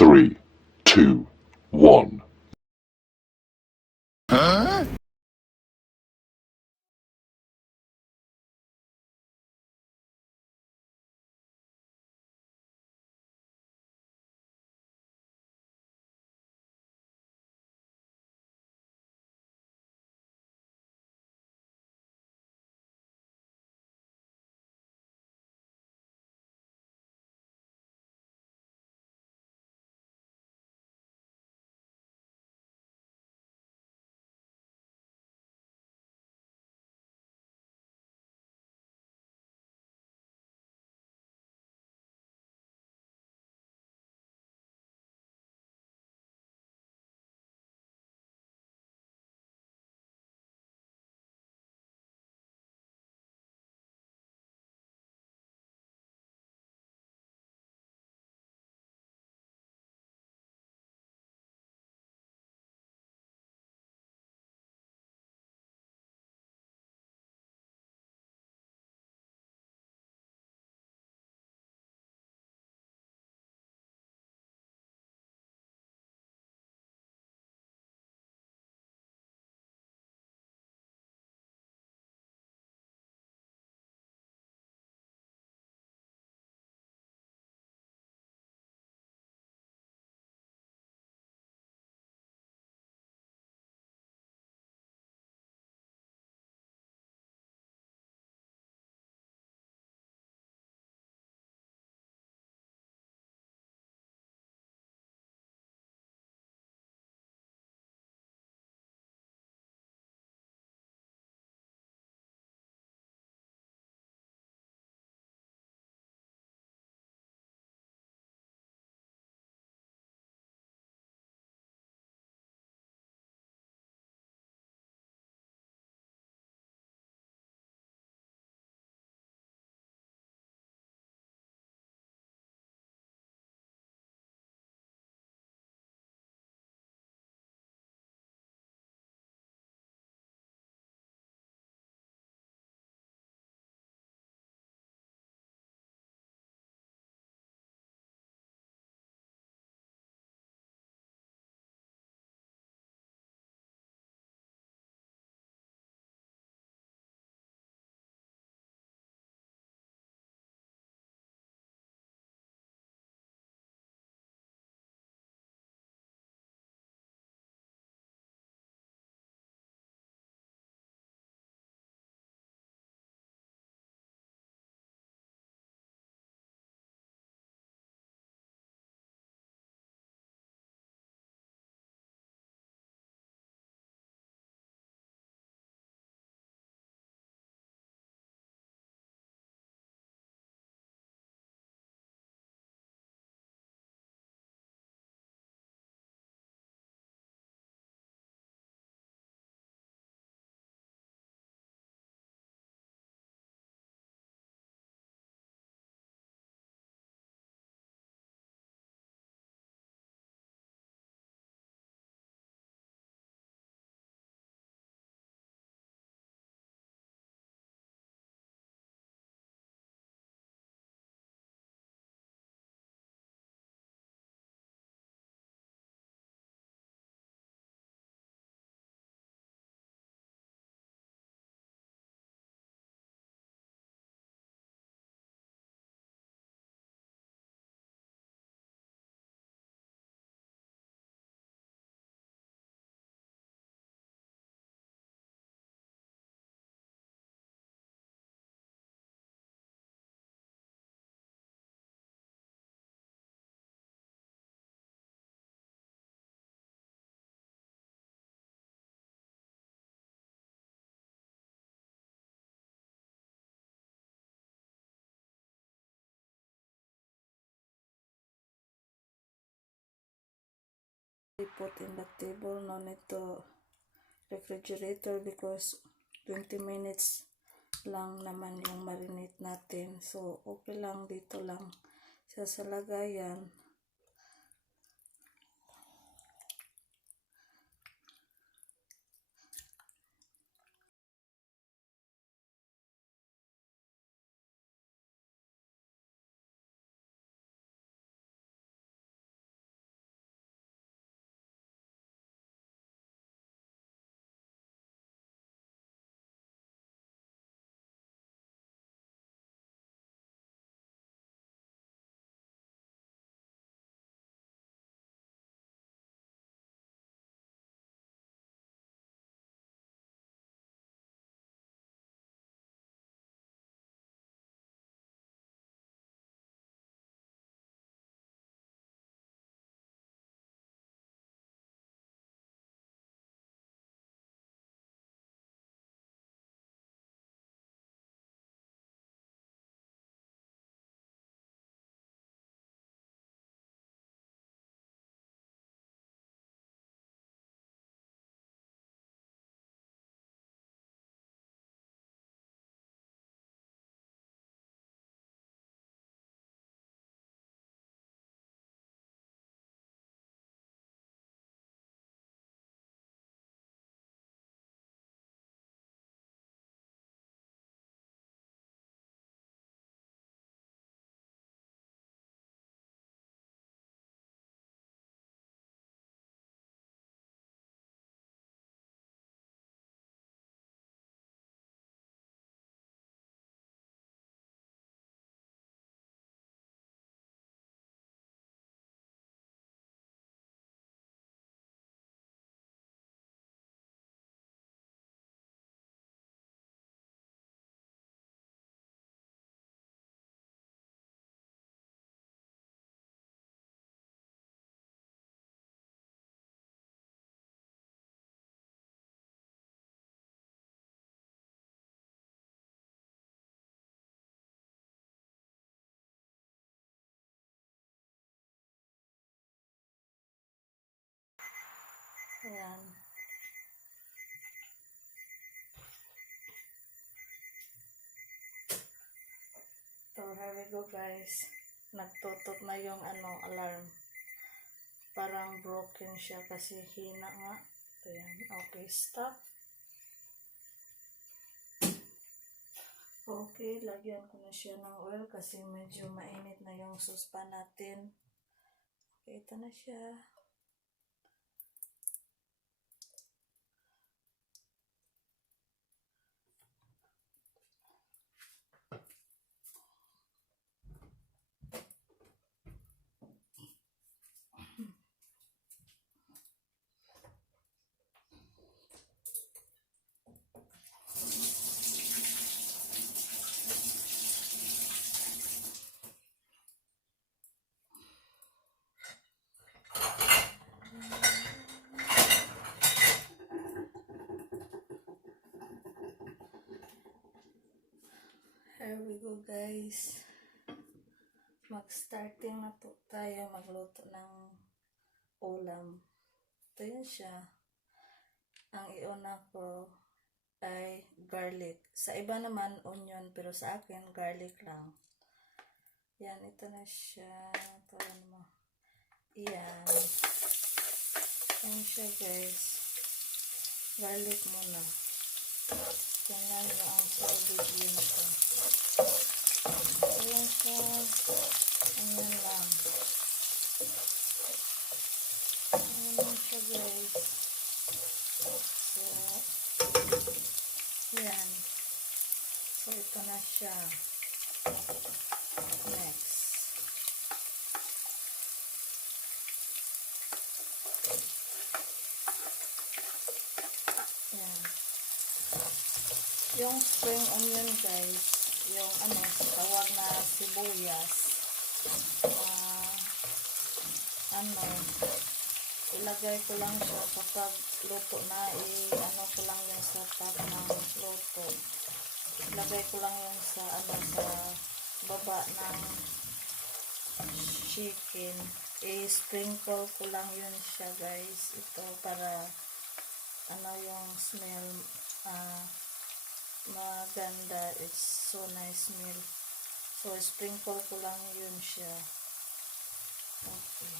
3, 2, 1. Put in the table, no need to refrigerator because 20 minutes lang naman yung marinate natin. So, okay lang, dito lang siya sa lagayan. Ayan. So, here we go guys. Nagtutok na yung alarm. Parang broken siya kasi hina nga. Ayan. Okay, stop. Okay, lagyan ko na siya ng oil kasi medyo mainit na yung saucepan natin. Okay, ito na siya. Here we go guys. Mag-starting na to tayo magluto ng ulam. Ito yun siya. Ang iuna ko ay garlic. Sa iba naman onion pero sa akin garlic lang. Yan, ito na siya. Tawan mo. Yan. Yan siya guys. Garlic muna. Tingnan nyo ang solid yun ito. Ayan siya. Ayan lang. Ayan siya guys. So, yan. So, ito na siya. Next. Yan. Yung spring onion guys, yung tawag na sibuyas, ilagay ko lang siya kapag luto na, ko lang yan sa top ng luto. Ilagay ko lang yan sa, sa baba ng chicken. I-sprinkle ko lang yun siya guys. Ito para, yung smell, maganda. It's so nice smell. So, sprinkle ko lang yun siya. Okay.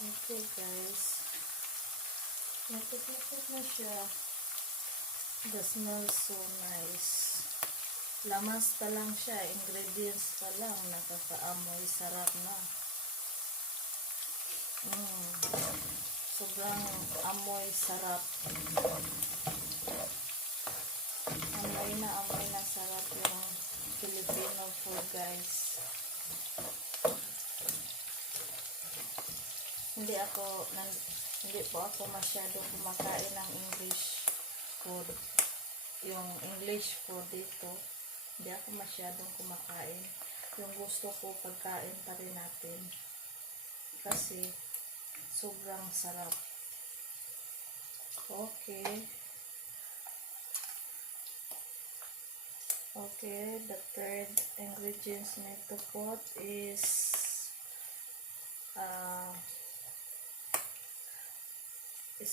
Okay guys. Napit-lapit na siya. The smell so nice. Lamas pa lang siya, ingredients pa lang, nakakaamoy, sarap na. Sobrang amoy, sarap. Amoy na sarap yung Filipino food guys. Hindi po ako masyado kumakain ng English food. Yung English food dito, hindi ako masyadong kumakain. Yung gusto ko, pagkain pa rin natin. Kasi, sobrang sarap. Okay. Okay, the third ingredients need to put is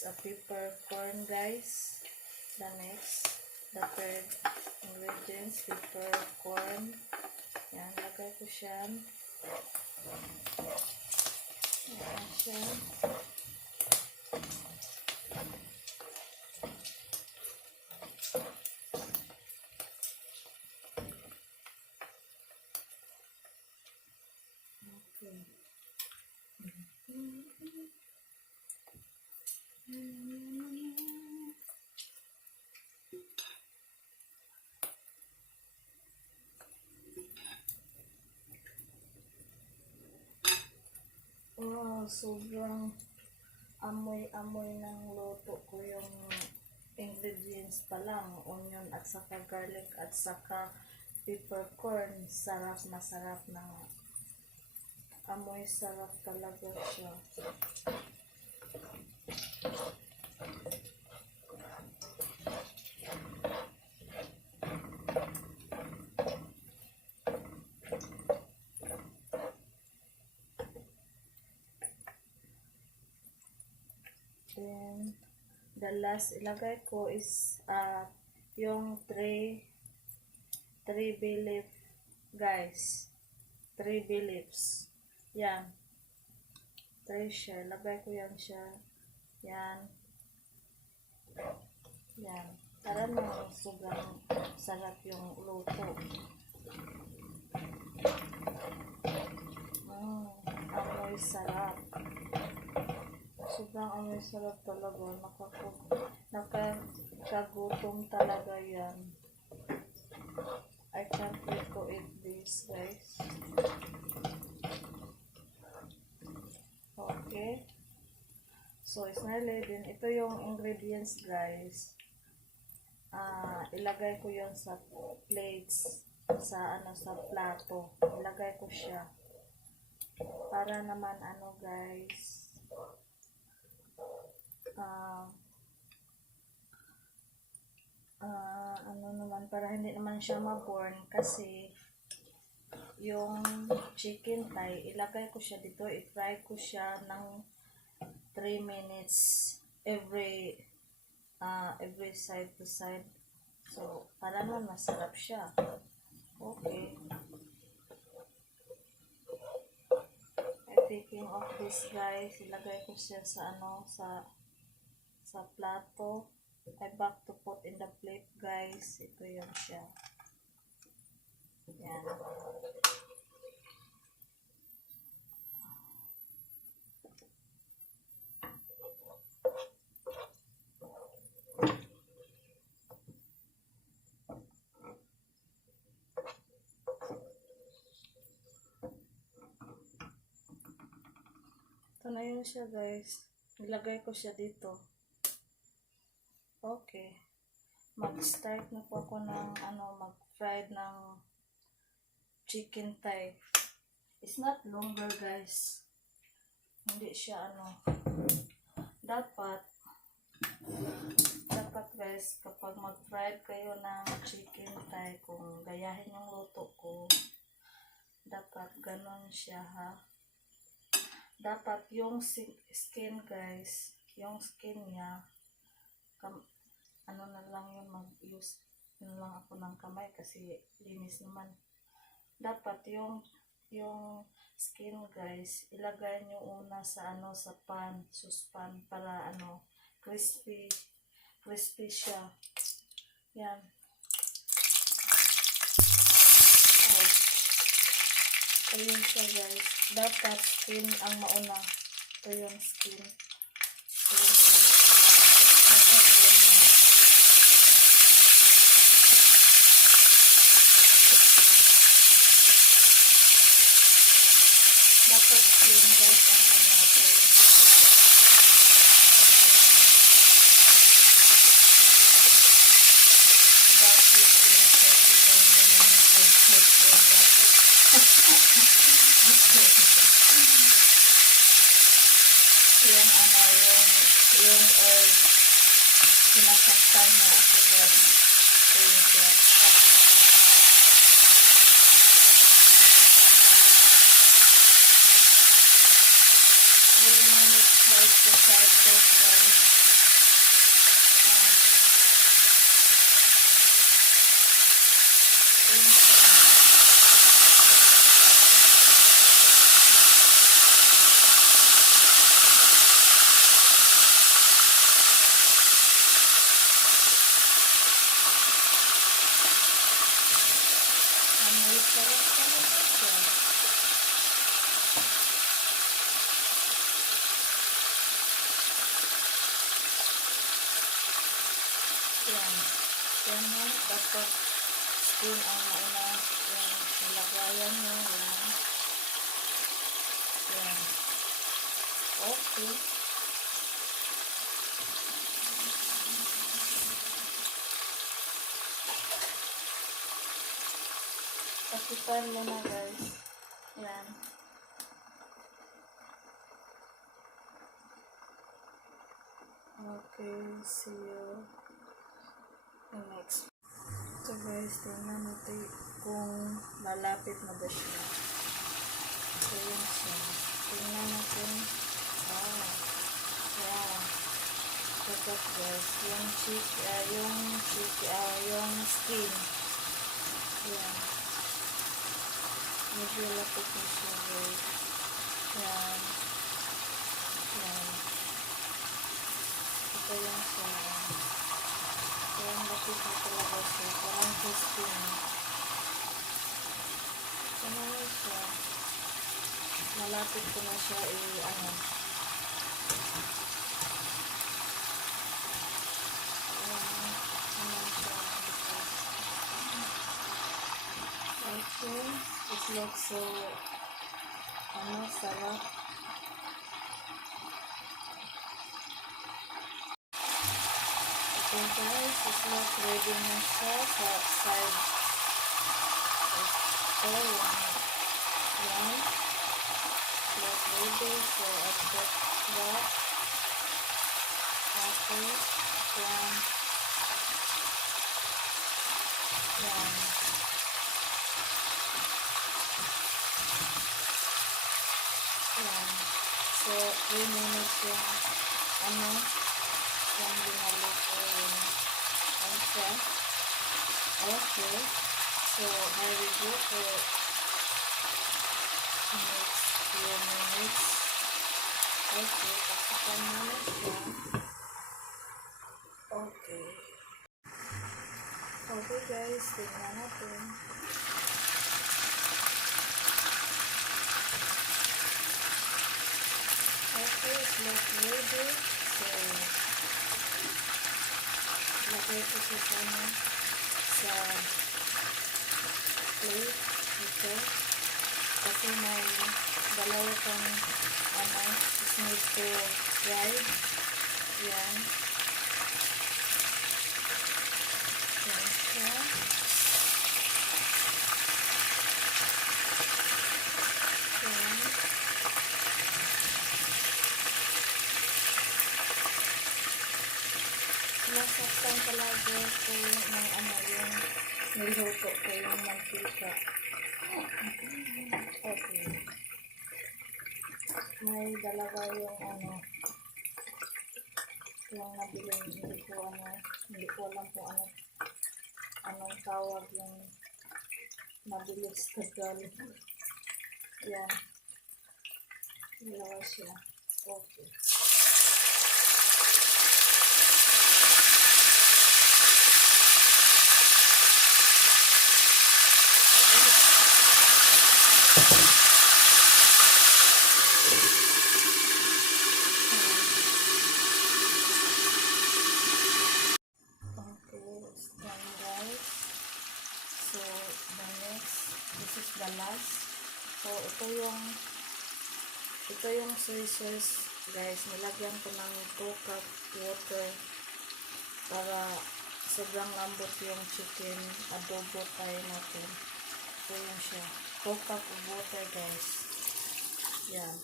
a peppercorn guys. The third ingredients, peppercorn. Yan, lagay ko siya. Yan siya. Okay. Sobrang amoy-amoy ng luto ko yung ingredients pa lang, onion at saka garlic at saka peppercorn. Sarap na amoy, sarap talaga siya. Then, the last ilagay ko is yung 3 bay leaf, guys. 3 bay leaves. Yan. 3 siya. Ilagay ko yan siya. Yan. Yan. Para na sobrang sarap yung luto. Amoy sarap. Sobrang amoy sarap talaga. Nakakagutom talaga yan. I can't wait to eat this, guys. Okay. So, it's nearly din. Ito yung ingredients, guys. Ilagay ko yon sa plates, sa plato. Ilagay ko siya. Para naman guys, para hindi naman siya ma-burn, kasi yung chicken thigh, ilagay ko siya dito, i-fry ko siya ng 3 minutes every side to side. So, para naman masarap siya. Okay. Taking of this, guys, ilagay ko siya sa sa plato. I back to put in the plate, guys. Ito yun siya. Yan. Ito na yun siya, guys. Nilagay ko siya dito. Okay. Mag-start na po ako ng mag-fried ng chicken thigh. It's not longer, guys. Hindi siya dapat guys, kapag mag-fried kayo ng chicken thigh, kung gayahin yung luto ko, dapat ganon siya, ha. Dapat yung skin, guys, yung skin niya, na lang yun, mag-use na lang ako ng kamay kasi linis naman. Dapat yung skin, guys, ilagay nyo una sa sa suspan, para crispy siya. Yan. Ayun siya, guys. Dapat skin ang mauna. Ito yung skin. Ayun siya. Dapat yun na. Dapat skin, guys, ang mauna. Ito yung yung oil, sinasaktan niya ako, guys. Ito yung siya. Yung mga side to side to, guys. Yung siya. Yan na, dapat skin ang mauna yung nilagayan nyo. Yan. Okay. Pakipan mo na, guys. Yan. Okay, see you next. So, guys, tingnan natin kung malapit na ba siya. So, yun siya. Tingnan natin. Wow. cook guys. Yung yung skin. Yan. Medyo lapit na siya guys. Yan. Yan. Ito yung siya. Yan, lapit na talaga siya. Parang crispy na. Ano yun siya? Malapit ko na siya ano. Okay, it looks so sarap. Okay guys, it looks ready na siya sa side. So, yan. It looks ready. So, I put that. Okay, yan. Yan. Yan. So, 3 minutes yung yung binaluto yung siya. Okay. So, I will go for next few minutes. Okay, pasakan mo na siya. Okay. Okay guys, tingnan natin. Okay, it's not ready. So, lagay ko siya sa plate ito. Kasi may dalawa kang is need to fry. Yan. Yan siya. Yan. Nasaktan talaga ko yung yung niluto ko yung mantika. Okay. May dalawa yung yung nabili, hindi ko alam kung anong tawag yung mabilis tagal. Yan. Dalawa siya. Okay. This is the last. So, ito yung soy sauce, guys. Nilagyan ko ng 2 cup water para sobrang lambot yung chicken adobo tayo natin. Ito yung siya. 2 cup of water, guys. Yan.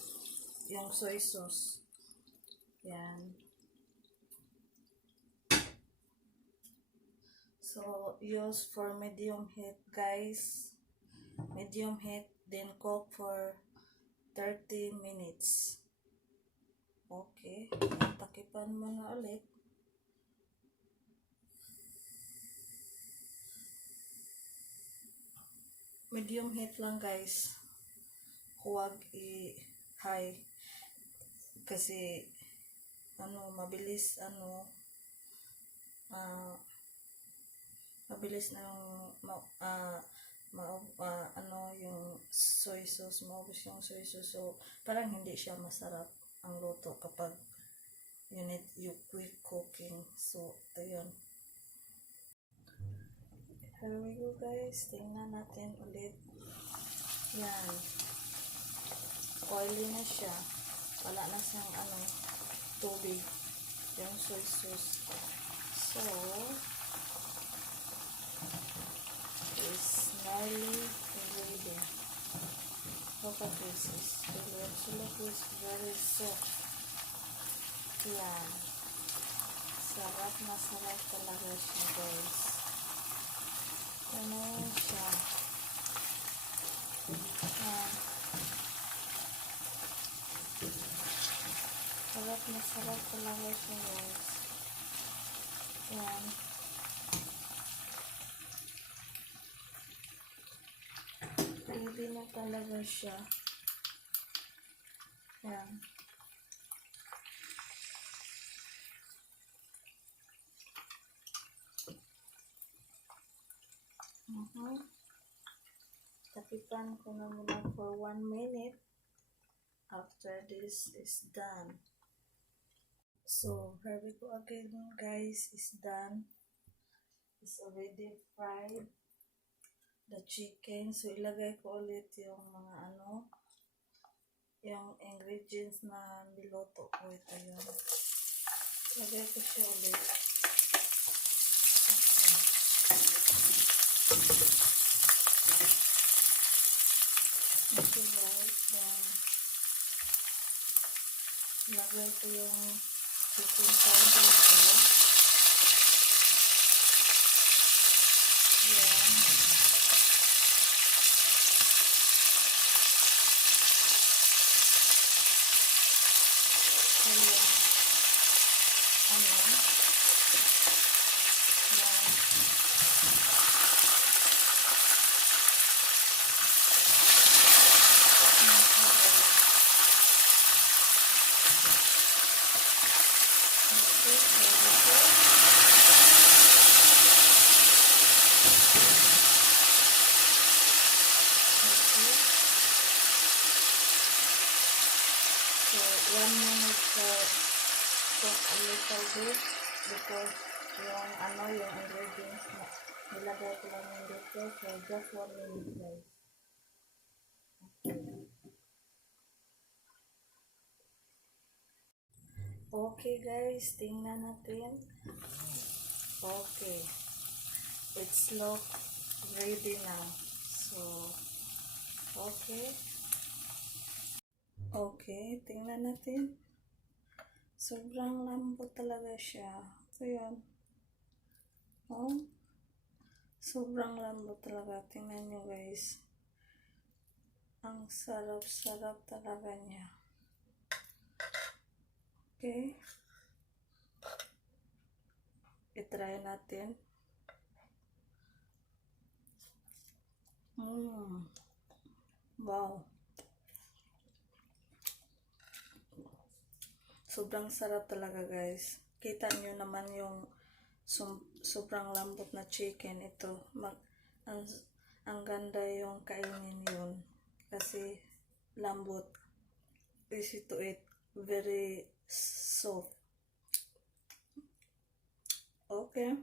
Yung soy sauce. Yan. So, use for medium heat, guys. Medium heat, then cook for 30 minutes. Okay. Takipan mo na ulit. Medium heat lang, guys. Huwag i-high. Kasi, mabilis, mabilis na yung soy sauce, maubos yung soy sauce. So, parang hindi siya masarap ang luto kapag you quick cooking. So, ito yun. Here we go, guys. Tingnan natin ulit. Yan. Oily na siya. Wala na siyang tubig. Yung soy sauce. So, it's nearly ready. Look at this. It absolutely is very soft. Yan. Sarap na sarap talaga siya, guys. Ano siya? Yan. Sarap na sarap talaga siya, guys. Yan. Ready na talaga siya. Yan. Tapitan ko na muna for 1 minute. After this is done. So, here we go again, guys. Is done. It's already fried. The chicken. So, ilagay ko ulit yung mga yung ingredients na niloto ko. Ito yun. Ilagay ko siya ulit. Okay, guys. Ilagay ko yung chicken powder ko. Yan. Ayan. Yan. So, 1 minute cook a little bit because yung yung ingredients na nilagay ko lang yung dito. So, just 1 minute, guys. Okay, guys. Tingnan natin. Okay. It's look ready now. So, okay. Okay, tingnan natin. Sobrang lambot talaga siya. So, yun. Oh, sobrang lambot talaga. Tingnan nyo, guys. Ang sarap-sarap talaga niya. Okay. I-try natin. Wow. Sobrang sarap talaga, guys. Kita nyo naman yung sobrang lambot na chicken. Ito, ang ganda yung kainin yun. Kasi lambot. Easy to eat. Very soft. Okay.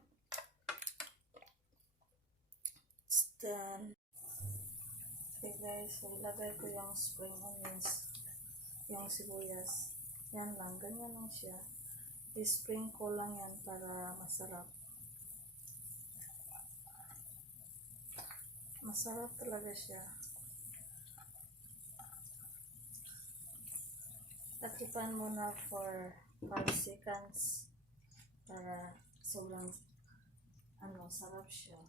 It's done. Okay, guys. So, ilagay ko yung spring onions. Yung sibuyas. Yan lang, ganyan lang siya. I-sprinkle lang yan para masarap. Masarap talaga siya. Takipan muna for 5 seconds para sobrang sarap siya.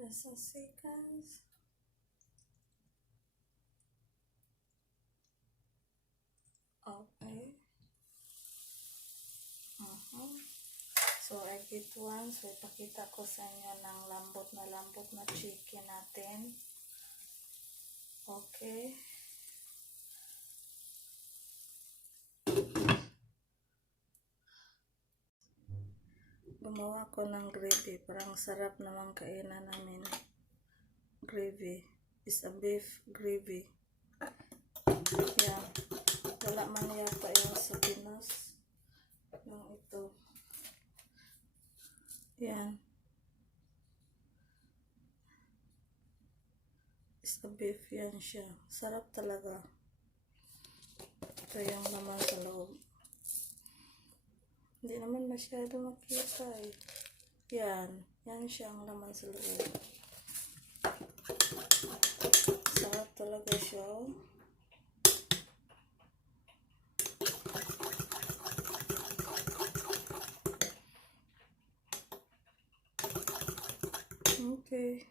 Just a second. Okay. So, I get one. So, ipakita ko sa inyo ng lambot na chicken natin. Okay. Gumawa ko ng gravy. Parang sarap namang kainan namin. Gravy. Is a beef gravy. Yeah. Wala man yata yung sa Pinas. Yung ito. Yan. Is a beef. Yan siya. Sarap talaga. Ito yung naman sa loob. Hindi naman masyado makita eh. Yan. Yan siya ang laman sa loob. Sarap talaga siya. Okay.